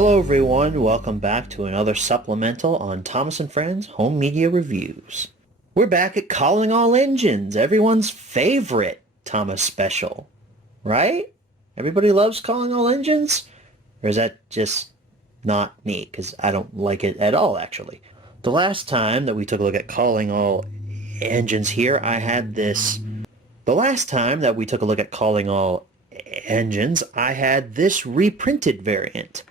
Hello everyone, welcome back to another supplemental on Thomas & Friends Home Media Reviews. We're back at Calling All Engines, everyone's favorite Thomas special, right? Everybody loves Calling All Engines? Or is that just not me? Because I don't like it at all, actually. The last time that we took a look at Calling All Engines here, I had this reprinted variant.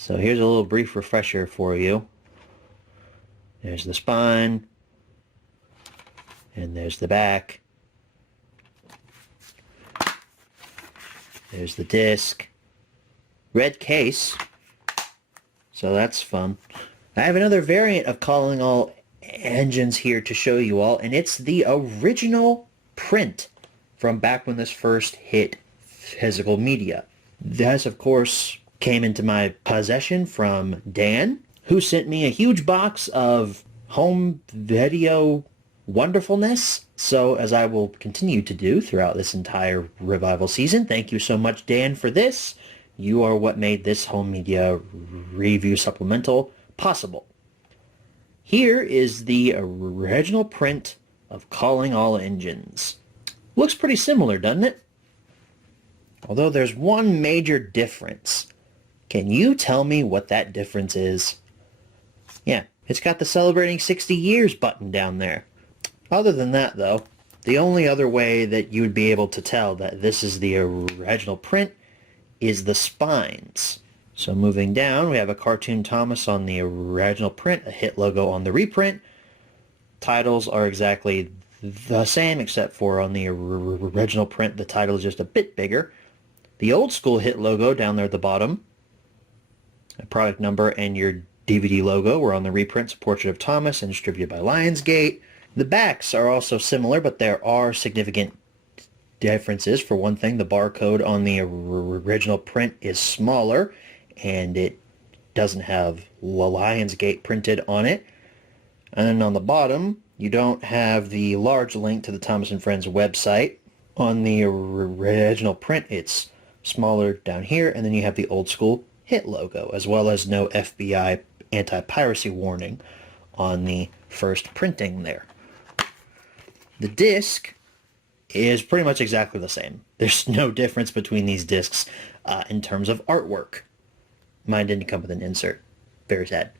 So here's a little brief refresher for you. There's the spine, and there's the back. There's the disc. Red case, so that's fun. I have another variant of Calling All Engines here to show you all, and it's the original print from back when this first hit physical media. This, of course, came into my possession from Dan, who sent me a huge box of home video wonderfulness. So, as I will continue to do throughout this entire revival season, thank you so much, Dan, for this. You are what made this home media review supplemental possible. Here is the original print of Calling All Engines. Looks pretty similar, doesn't it? Although there's one major difference. Can you tell me what that difference is? Yeah, it's got the celebrating 60 years button down there. Other than that, though, the only other way that you would be able to tell that this is the original print is the spines. So moving down, we have a Cartoon Thomas on the original print, a hit logo on the reprint. Titles are exactly the same, except for on the original print, the title is just a bit bigger. The old school hit logo down there at the bottom, a product number, and your DVD logo were on the reprints, Portrait of Thomas and distributed by Lionsgate. The backs are also similar, but there are significant differences. For one thing, the barcode on the original print is smaller, and it doesn't have Lionsgate printed on it. And then on the bottom, you don't have the large link to the Thomas & Friends website. On the original print, it's smaller down here, and then you have the old school hit logo, as well as no FBI anti-piracy warning on the first printing there. The disc is pretty much exactly the same. There's no difference between these discs in terms of artwork. Mine didn't come with an insert. Very sad.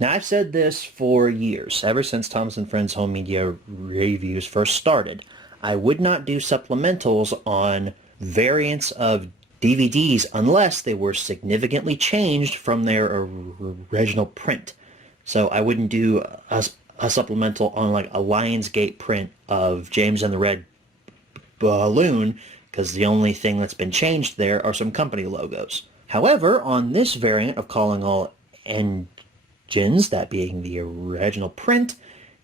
Now, I've said this for years, ever since Thomas & Friends Home Media Reviews first started. I would not do supplementals on variants of DVDs unless they were significantly changed from their original print. So I wouldn't do a supplemental on like a Lionsgate print of James and the Red Balloon, because the only thing that's been changed there are some company logos. However, on this variant of Calling All Engines, that being the original print,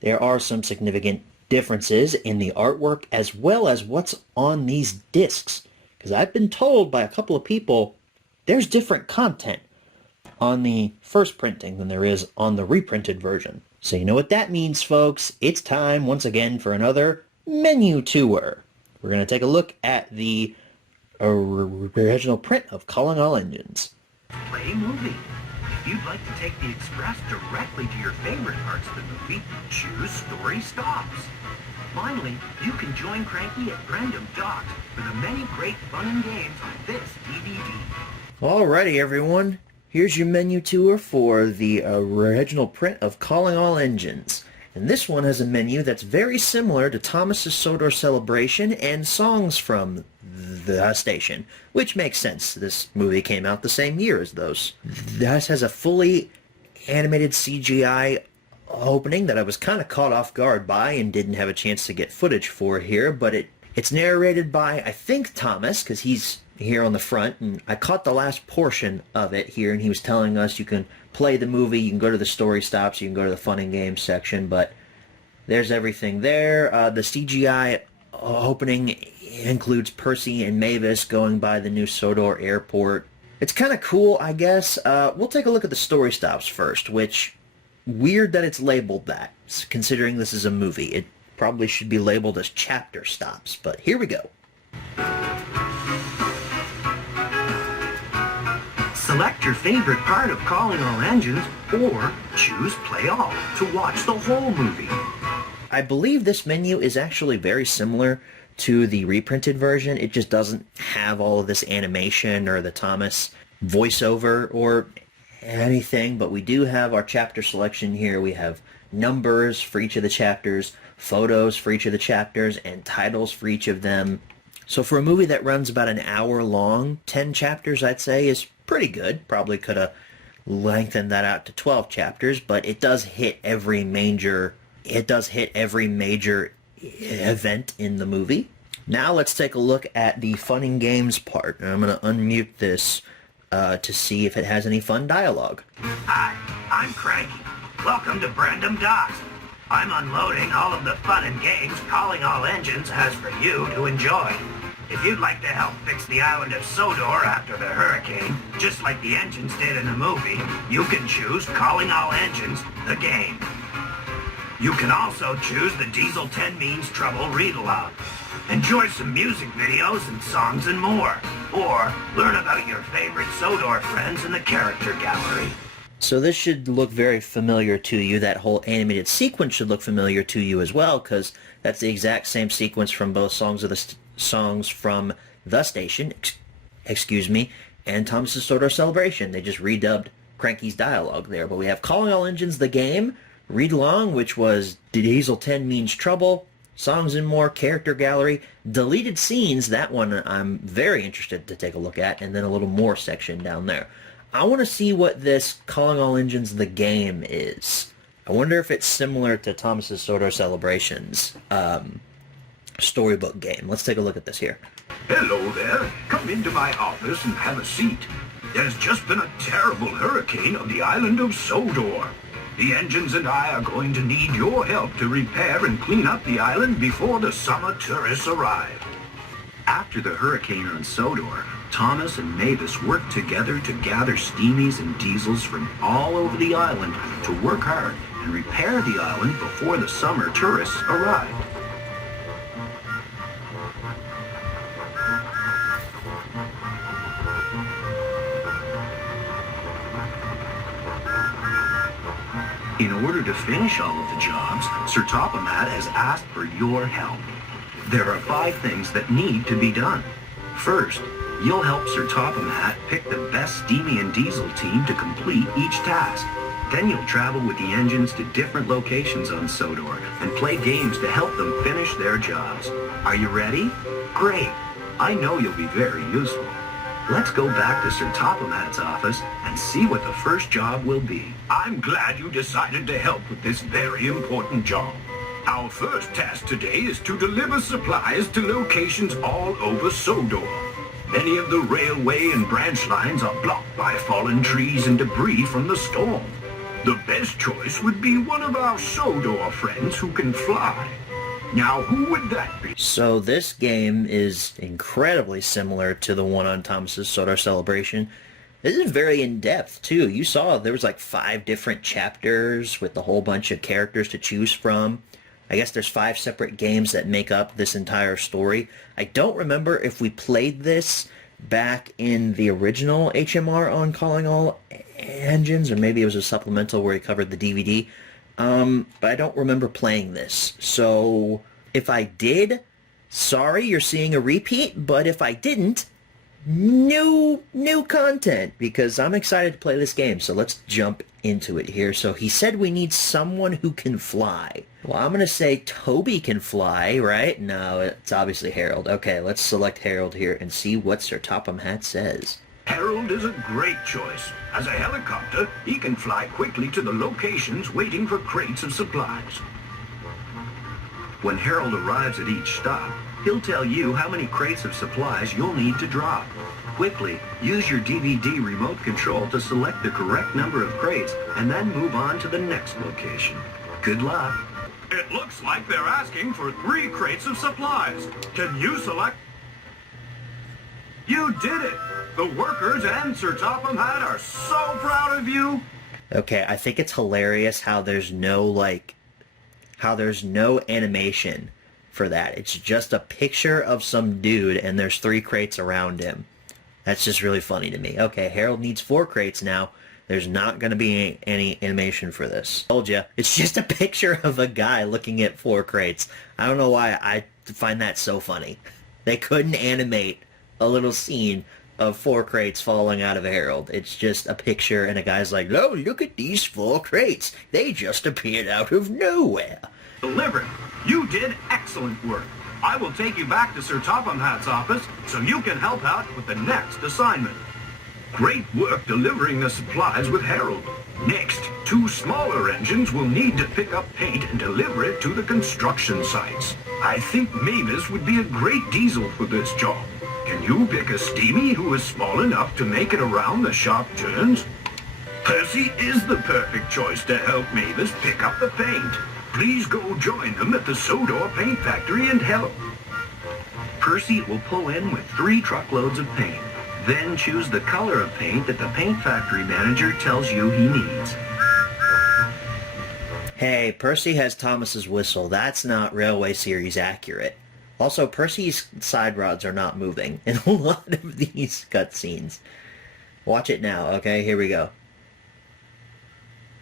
there are some significant differences in the artwork as well as what's on these discs. Because I've been told by a couple of people there's different content on the first printing than there is on the reprinted version. So you know what that means, folks. It's time once again for another menu tour. We're going to take a look at the original print of Calling All Engines. Play movie. If you'd like to take the Express directly to your favorite parts of the movie, choose Story Stops. Finally, you can join Cranky at Random Dots for the many great fun and games on this DVD. Alrighty, everyone. Here's your menu tour for the original print of Calling All Engines. And this one has a menu that's very similar to Thomas's Sodor Celebration and songs from the station, which makes sense. This movie came out the same year as those. This has a fully animated CGI opening that I was kind of caught off guard by and didn't have a chance to get footage for here, but it's narrated by, I think, Thomas, because he's here on the front, and I caught the last portion of it here, and he was telling us you can play the movie, you can go to the story stops, you can go to the fun and games section, but there's everything there. The CGI opening includes Percy and Mavis going by the new Sodor airport. It's kind of cool, I guess. We'll take a look at the story stops first, which, weird that it's labeled that, considering this is a movie. It probably should be labeled as chapter stops, but here we go. Select your favorite part of Calling All Engines, or choose Play All to watch the whole movie. I believe this menu is actually very similar to the reprinted version. It just doesn't have all of this animation or the Thomas voiceover or anything, but we do have our chapter selection here. We have numbers for each of the chapters, photos for each of the chapters, and titles for each of them. So for a movie that runs about an hour long, 10 chapters I'd say is pretty good. Probably could have lengthened that out to 12 chapters, but it does hit every major event in the movie. Now let's take a look at the fun and games part. And I'm going to unmute this to see if it has any fun dialogue. Hi, I'm Cranky. Welcome to Brandom Docks. I'm unloading all of the fun and games Calling All Engines has for you to enjoy. If you'd like to help fix the island of Sodor after the hurricane, just like the engines did in the movie, you can choose Calling All Engines, the game. You can also choose the Diesel 10 Means Trouble read-along. Enjoy some music videos and songs and more. Or learn about your favorite Sodor friends in the character gallery. So this should look very familiar to you. That whole animated sequence should look familiar to you as well, because that's the exact same sequence from both songs from The Station, and Thomas's Sodor Celebration. They just redubbed Cranky's dialogue there. But we have Calling All Engines, the game, read along, which was Diesel 10 Means Trouble, songs and more, character gallery, deleted scenes. That one I'm very interested to take a look at, and then a little more section down there. I want to see what this Calling All Engines the game is. I wonder if it's similar to Thomas's Sodor Celebrations storybook game. Let's take a look at this here. Hello there. Come into my office and have a seat. There's just been a terrible hurricane on the island of Sodor. The engines and I are going to need your help to repair and clean up the island before the summer tourists arrive. After the hurricane on Sodor, Thomas and Mavis worked together to gather steamies and diesels from all over the island to work hard and repair the island before the summer tourists arrived. In order to finish all of the jobs, Sir Topham-Hatt has asked for your help. There are 5 things that need to be done. First, you'll help Sir Topham-Hatt pick the best steamy and diesel team to complete each task. Then you'll travel with the engines to different locations on Sodor and play games to help them finish their jobs. Are you ready? Great. I know you'll be very useful. Let's go back to Sir Topham-Hatt's office and see what the first job will be. I'm glad you decided to help with this very important job. Our first task today is to deliver supplies to locations all over Sodor. Many of the railway and branch lines are blocked by fallen trees and debris from the storm. The best choice would be one of our Sodor friends who can fly. Now, who would that be? So this game is incredibly similar to the one on Thomas's Sodor Celebration. This is very in-depth, too. You saw there was like 5 different chapters with a whole bunch of characters to choose from. I guess there's 5 separate games that make up this entire story. I don't remember if we played this back in the original HMR on Calling All Engines, or maybe it was a supplemental where he covered the DVD. But I don't remember playing this. So if I did, sorry, you're seeing a repeat. But if I didn't, new content, because I'm excited to play this game. So let's jump into it here. So he said we need someone who can fly. Well, I'm going to say Toby can fly, right? No, it's obviously Harold. Okay, let's select Harold here and see what Sir Topham-Hatt says. Harold is a great choice. As a helicopter, he can fly quickly to the locations waiting for crates of supplies. When Harold arrives at each stop, he'll tell you how many crates of supplies you'll need to drop. Quickly, use your DVD remote control to select the correct number of crates and then move on to the next location. Good luck. It looks like they're asking for 3 crates of supplies. Can you select? You did it! The workers and Sir Topham-Hatt are so proud of you! Okay, I think it's hilarious how there's no animation for that. It's just a picture of some dude and there's 3 crates around him. That's just really funny to me. Okay, Harold needs 4 crates now. There's not going to be any animation for this. Told ya. It's just a picture of a guy looking at 4 crates. I don't know why I find that so funny. They couldn't animate a little scene of 4 crates falling out of Harold. It's just a picture and a guy's like, oh, look at these 4 crates. They just appeared out of nowhere. Delivered. You did excellent work. I will take you back to Sir Topham Hatt's office so you can help out with the next assignment. Great work delivering the supplies with Harold. Next, 2 smaller engines will need to pick up paint and deliver it to the construction sites. I think Mavis would be a great diesel for this job. Can you pick a Steamy who is small enough to make it around the sharp turns? Percy is the perfect choice to help Mavis pick up the paint. Please go join them at the Sodor Paint Factory and help. Percy will pull in with 3 truckloads of paint. Then choose the color of paint that the paint factory manager tells you he needs. Hey, Percy has Thomas's whistle. That's not Railway Series accurate. Also, Percy's side rods are not moving in a lot of these cutscenes. Watch it now, okay? Here we go.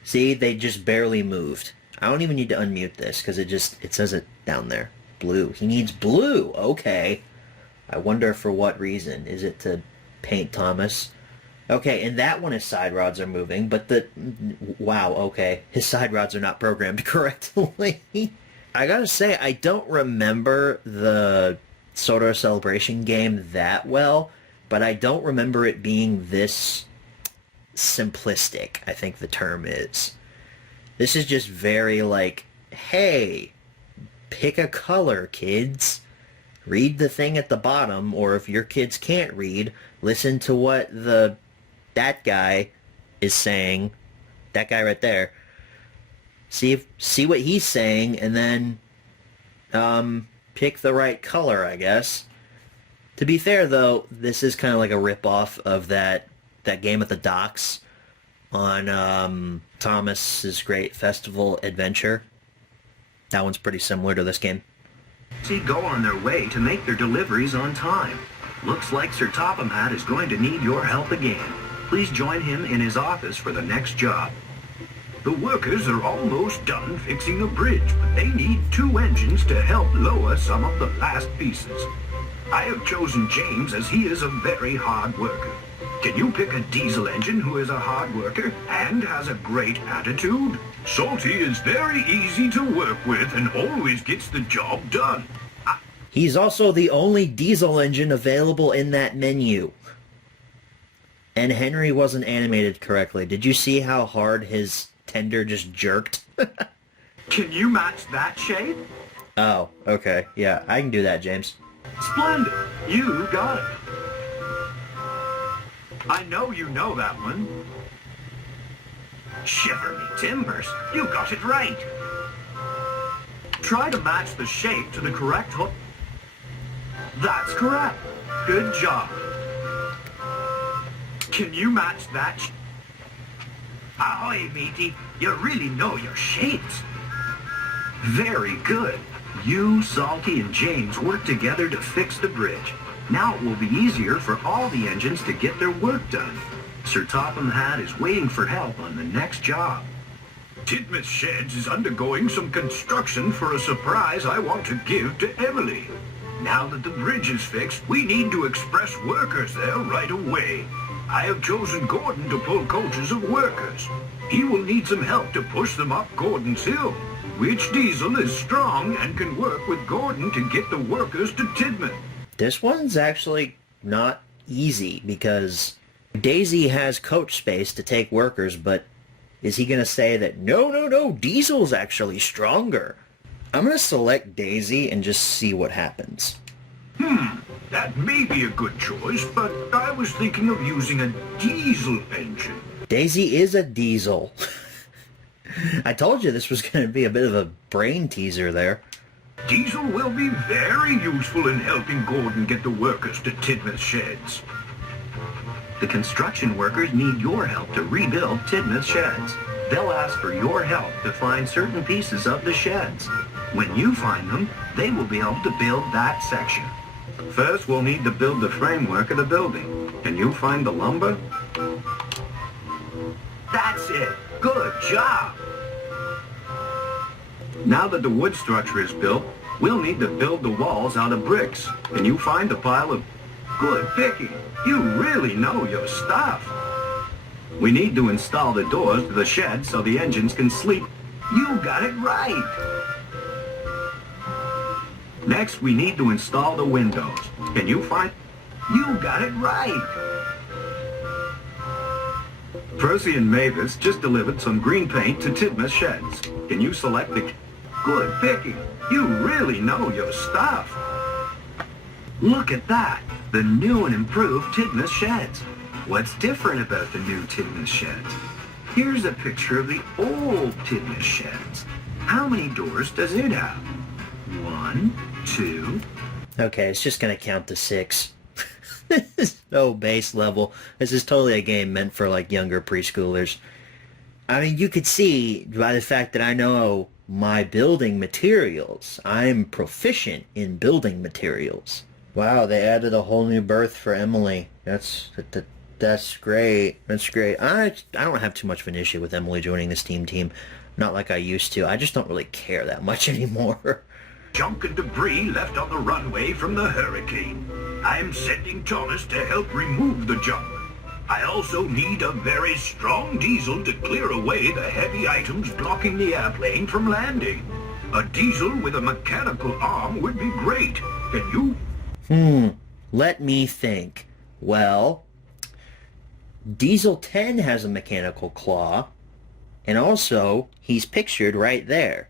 See, they just barely moved. I don't even need to unmute this because it says it down there. Blue. He needs blue. Okay. I wonder for what reason. Is it to paint Thomas? Okay, and that one his side rods are moving, but wow, okay. His side rods are not programmed correctly. I gotta say, I don't remember the Sodor Celebration game that well, but I don't remember it being this simplistic, I think the term is. This is just very like, hey, pick a color, kids. Read the thing at the bottom, or if your kids can't read, listen to what that guy is saying. That guy right there. See what he's saying, and then pick the right color, I guess. To be fair, though, this is kind of like a rip-off of that game at the docks on Thomas's Great Festival Adventure. That one's pretty similar to this game. See, go on their way to make their deliveries on time. Looks like Sir Topham Hatt is going to need your help again. Please join him in his office for the next job. The workers are almost done fixing the bridge, but they need 2 engines to help lower some of the last pieces. I have chosen James as he is a very hard worker. Can you pick a diesel engine who is a hard worker and has a great attitude? Salty is very easy to work with and always gets the job done. He's also the only diesel engine available in that menu. And Henry wasn't animated correctly. Did you see how hard his tender just jerked? Can you match that shape? Oh, okay. Yeah, I can do that, James. Splendid. You got it. I know you know that one. Shiver me timbers. You got it right. Try to match the shape to the correct hook. That's correct. Good job. Can you match that? Ahoy, matey. You really know your shapes. Very good. You, Salty, and James work together to fix the bridge. Now it will be easier for all the engines to get their work done. Sir Topham Hatt is waiting for help on the next job. Tidmouth Sheds is undergoing some construction for a surprise I want to give to Emily. Now that the bridge is fixed, we need to express workers there right away. I have chosen Gordon to pull coaches of workers. He will need some help to push them up Gordon's Hill. Which diesel is strong and can work with Gordon to get the workers to Tidmouth? This one's actually not easy because Daisy has coach space to take workers, but is he going to say that, no, Diesel's actually stronger? I'm going to select Daisy and just see what happens. That may be a good choice, but I was thinking of using a diesel engine. Daisy is a diesel. I told you this was going to be a bit of a brain teaser there. Diesel will be very useful in helping Gordon get the workers to Tidmouth Sheds. The construction workers need your help to rebuild Tidmouth Sheds. They'll ask for your help to find certain pieces of the sheds. When you find them, they will be able to build that section. First, we'll need to build the framework of the building. Can you find the lumber? That's it. Good job. Now that the wood structure is built, we'll need to build the walls out of bricks. Can you find a pile of... Good picking. You really know your stuff. We need to install the doors to the shed so the engines can sleep. You got it right. Next, we need to install the windows. Can you find... You got it right. Percy and Mavis just delivered some green paint to Tidmouth Sheds. Can you select the... Good picking. You really know your stuff. Look at that. The new and improved Tidmouth Sheds. What's different about the new Tidmouth Sheds? Here's a picture of the old Tidmouth Sheds. How many doors does it have? 1, 2... Okay, it's just going to count to 6. This is so base level. This is totally a game meant for, like, younger preschoolers. I mean, you could see by the fact that I know my building materials. I'm proficient in building materials. Wow, they added a whole new berth for Emily. That's great. That's great. I don't have too much of an issue with Emily joining this team. Not like I used to. I just don't really care that much anymore. Junk and debris left on the runway from the hurricane. I'm sending Thomas to help remove the junk. I also need a very strong diesel to clear away the heavy items blocking the airplane from landing. A diesel with a mechanical arm would be great. Can you? Let me think. Well, Diesel 10 has a mechanical claw, and also he's pictured right there.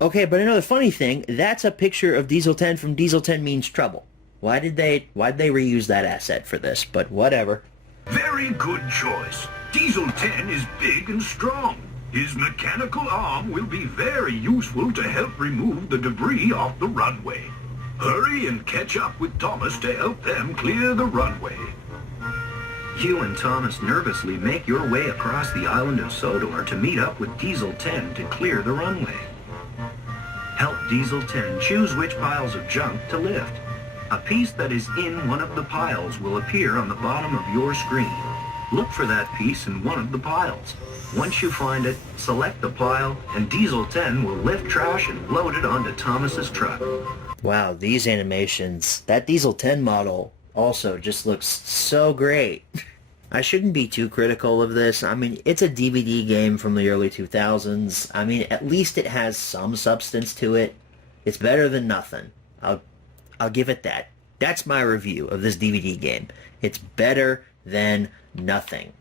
Okay, but another funny thing, that's a picture of Diesel 10 from Diesel 10 Means Trouble. Why'd they reuse that asset for this? But whatever. Very good choice. Diesel 10 is big and strong. His mechanical arm will be very useful to help remove the debris off the runway. Hurry and catch up with Thomas to help them clear the runway. You and Thomas nervously make your way across the island of Sodor to meet up with Diesel 10 to clear the runway. Help Diesel 10 choose which piles of junk to lift. A piece that is in one of the piles will appear on the bottom of your screen. Look for that piece in one of the piles. Once you find it, select the pile, and Diesel 10 will lift trash and load it onto Thomas's truck. Wow, these animations. That Diesel 10 model also just looks so great. I shouldn't be too critical of this. I mean, it's a DVD game from the early 2000s. I mean, at least it has some substance to it. It's better than nothing. I'll give it that. That's my review of this DVD game. It's better than nothing.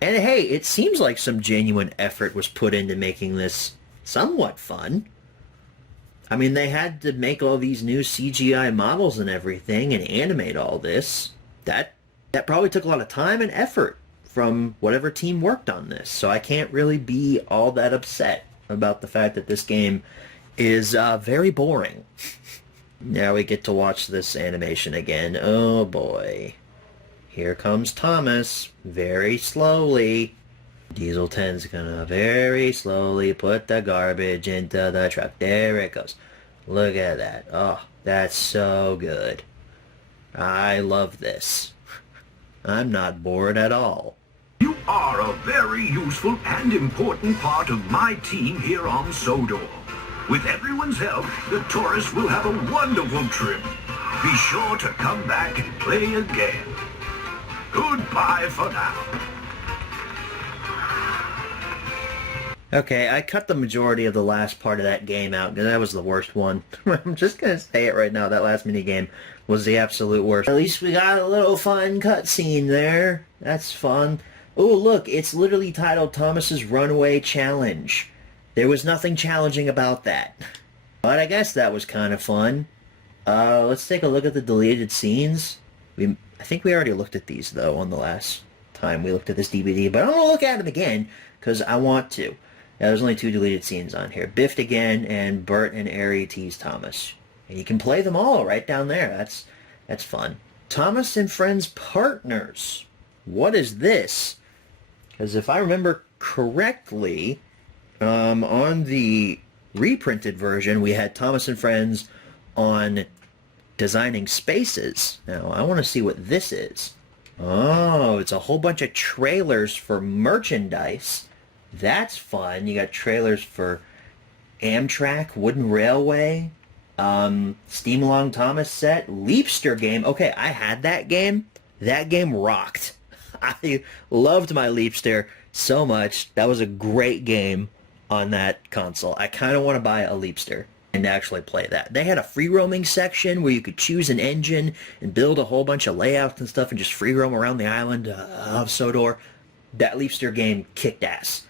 And hey, it seems like some genuine effort was put into making this somewhat fun. I mean, they had to make all these new CGI models and everything and animate all this. That probably took a lot of time and effort from whatever team worked on this. So I can't really be all that upset about the fact that this game is very boring. Now we get to watch this animation again. Oh boy. Here comes Thomas, very slowly. Diesel 10's gonna very slowly put the garbage into the truck. There it goes. Look at that. Oh, that's so good. I love this. I'm not bored at all. You are a very useful and important part of my team here on Sodor. With everyone's help, the tourists will have a wonderful trip. Be sure to come back and play again. Goodbye for now. Okay, I cut the majority of the last part of that game out, because that was the worst one. I'm just going to say it right now, that last minigame was the absolute worst. At least we got a little fun cutscene there. That's fun. Oh, look, it's literally titled Thomas's Runaway Challenge. There was nothing challenging about that. But I guess that was kind of fun. Let's take a look at the deleted scenes. I think we already looked at these, though, on the last time we looked at this DVD. But I'm going to look at them again, because I want to. Now, there's only 2 deleted scenes on here. Biffed again, and Bert and Ari tease Thomas. And you can play them all right down there. That's fun. Thomas and Friends Partners. What is this? Because if I remember correctly, on the reprinted version, we had Thomas and Friends on Designing Spaces. Now, I want to see what this is. Oh, it's a whole bunch of trailers for merchandise. That's fun. You got trailers for Amtrak, Wooden Railway, Steam Along Thomas set, Leapster game. Okay, I had that game. That game rocked. I loved my Leapster so much. That was a great game on that console. I kind of want to buy a Leapster and actually play that. They had a free roaming section where you could choose an engine and build a whole bunch of layouts and stuff and just free roam around the island of Sodor. That Leapster game kicked ass.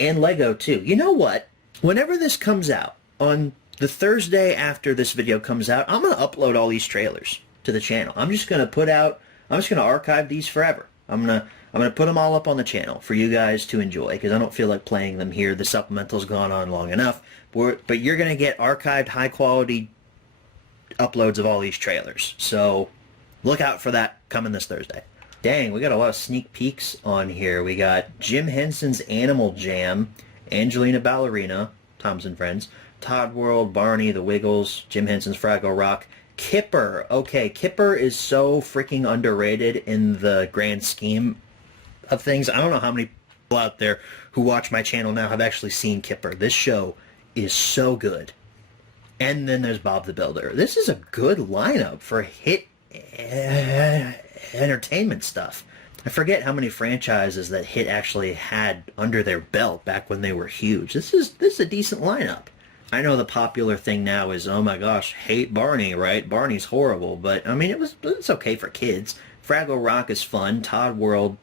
And Lego too. You know what? Whenever this comes out, on the Thursday after this video comes out, I'm going to upload all these trailers to the channel. I'm just going to archive these forever. I'm going to put them all up on the channel for you guys to enjoy, because I don't feel like playing them here. The supplemental's gone on long enough. But you're going to get archived, high-quality uploads of all these trailers. So look out for that coming this Thursday. Dang, we got a lot of sneak peeks on here. We got Jim Henson's Animal Jam, Angelina Ballerina, Thomas and Friends, Todd World, Barney, The Wiggles, Jim Henson's Fraggle Rock, Kipper. Okay, Kipper is so freaking underrated in the grand scheme of things. I don't know how many people out there who watch my channel now have actually seen Kipper. This show is so good. And then there's Bob the Builder. This is a good lineup for hit entertainment stuff. I forget how many franchises that Hit actually had under their belt back when they were huge. This is a decent lineup. I know the popular thing now is, oh my gosh, hate Barney, right? Barney's horrible, but I mean it's okay for kids. Fraggle Rock is fun. Todd World,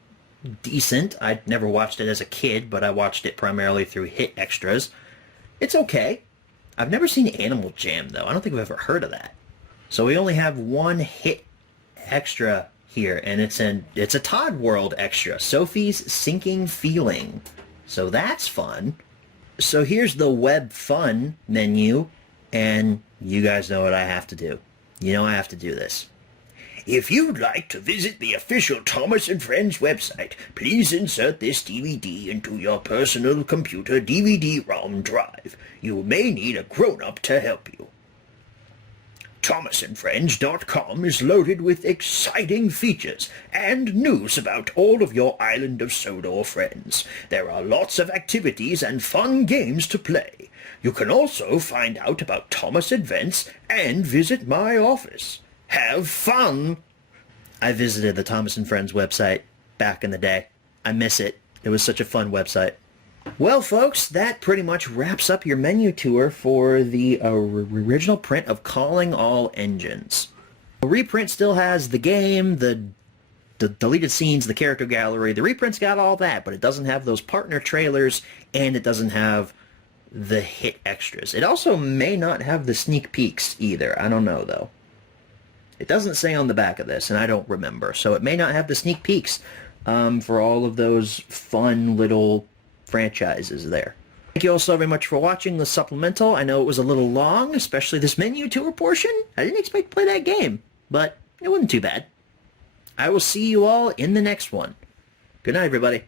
decent. I never watched it as a kid, but I watched it primarily through Hit extras. It's okay. I've never seen Animal Jam though. I don't think I've ever heard of that. So we only have one Hit extra here, and it's a Todd World extra, Sophie's Sinking Feeling. So that's fun. So here's the web fun menu, and you guys know what I have to do. You know I have to do this. If you'd like to visit the official Thomas and Friends website, please insert this DVD into your personal computer DVD-ROM drive. You may need a grown-up to help you. ThomasandFriends.com is loaded with exciting features and news about all of your Island of Sodor friends. There are lots of activities and fun games to play. You can also find out about Thomas events and visit my office. Have fun! I visited the Thomas and Friends website back in the day. I miss it. It was such a fun website. Well, folks, that pretty much wraps up your menu tour for the original print of Calling All Engines. The reprint still has the game, the deleted scenes, the character gallery. The reprint's got all that, but it doesn't have those partner trailers, and it doesn't have the Hit extras. It also may not have the sneak peeks either. I don't know, though. It doesn't say on the back of this, and I don't remember, so it may not have the sneak peeks for all of those fun little franchises there. Thank you all so very much for watching the supplemental. I know it was a little long, especially this menu tour portion. I didn't expect to play that game, but it wasn't too bad. I will see you all in the next one. Good night, everybody.